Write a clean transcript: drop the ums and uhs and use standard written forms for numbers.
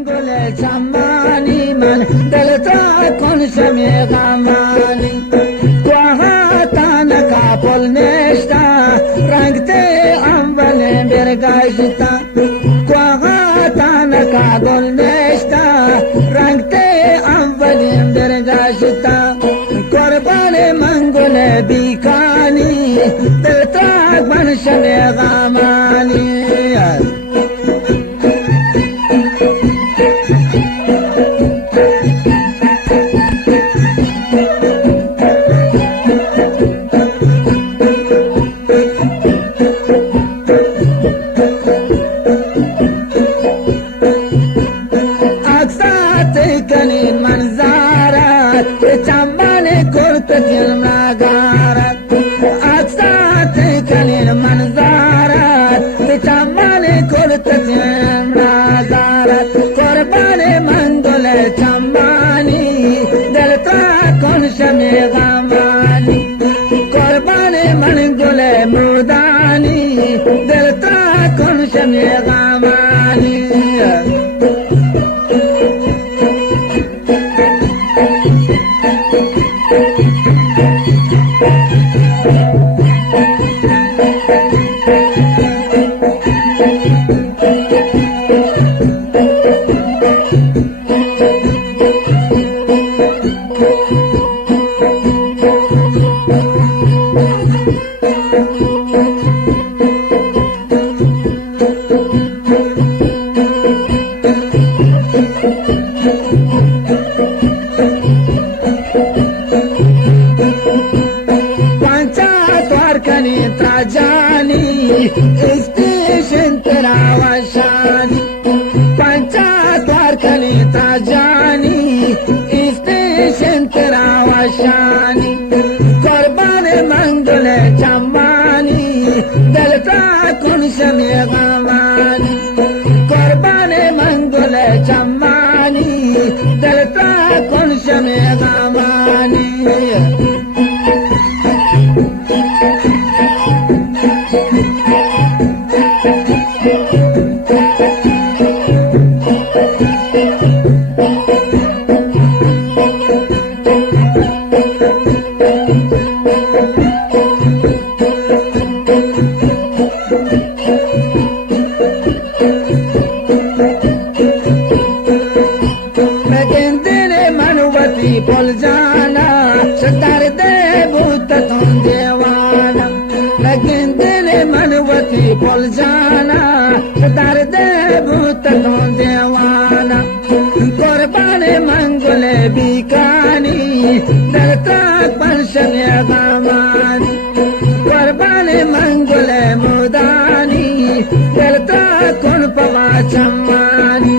منگل چمانی من دلتا کن شمی غمانی توها تانکا پل نشتا رنگته اول برگشتا توها تانکا گل نشتا رنگته اول برگشتا قربان منگل بیکانی دلتا کن شمی غمانی स्टेशन तेरा वशानी पंचायत कारखाने ताजानी स्टेशन तेरा वशानी कुर्बान मंगल चम्मानी दलता कुन शमे गवानी कुर्बान मंगल चम्मानी दलता कुन शमे गवानी बोल जाना दर्द भूत देवाना कुर्बान मंगल बिकानी दलता पंशन गमानी कुर्बान मंगल मुदानी दलता कुन पवा चम्मानी